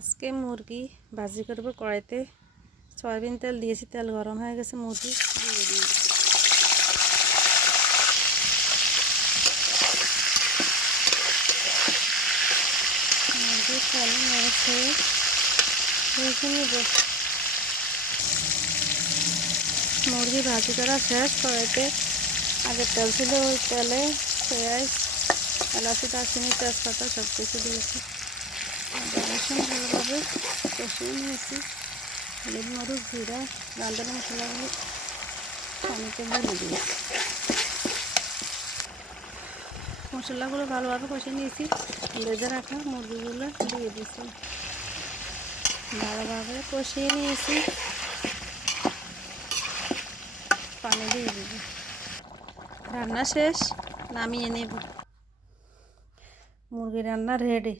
আজকে মুরগি ভাজি করব কড়াইতে সয়াবিন তেল দিয়েছি, তেল গরম হয়ে গেছে, মুরগি দিয়ে দিয়েছি। মুরগি তেল নেড়ে ছেড়ে ভেজে নেব। মুরগি ভাজি করা শেষ। কড়াইতে আগে তেল ছিল, ওই তেলে পেঁয়াজ, এলাচি, দারচিনি, তেজপাতা সব কিছু দিয়েছি। রসুন ভালোভাবে কষিয়ে নিয়েছি। হলুদ, মরিচ, জিরা, রান্নার মশলাগুলো পানিতে গুলে দিয়েছি। মশলাগুলো ভালোভাবে কষিয়ে নিয়েছি। ভেজে রাখা মুরগিগুলো দিয়ে দিয়েছি, ভালোভাবে কষিয়ে নিয়েছি। পানি দিয়ে দেব। রান্না শেষ, নামিয়ে নেব। মুরগি রান্না রেডি।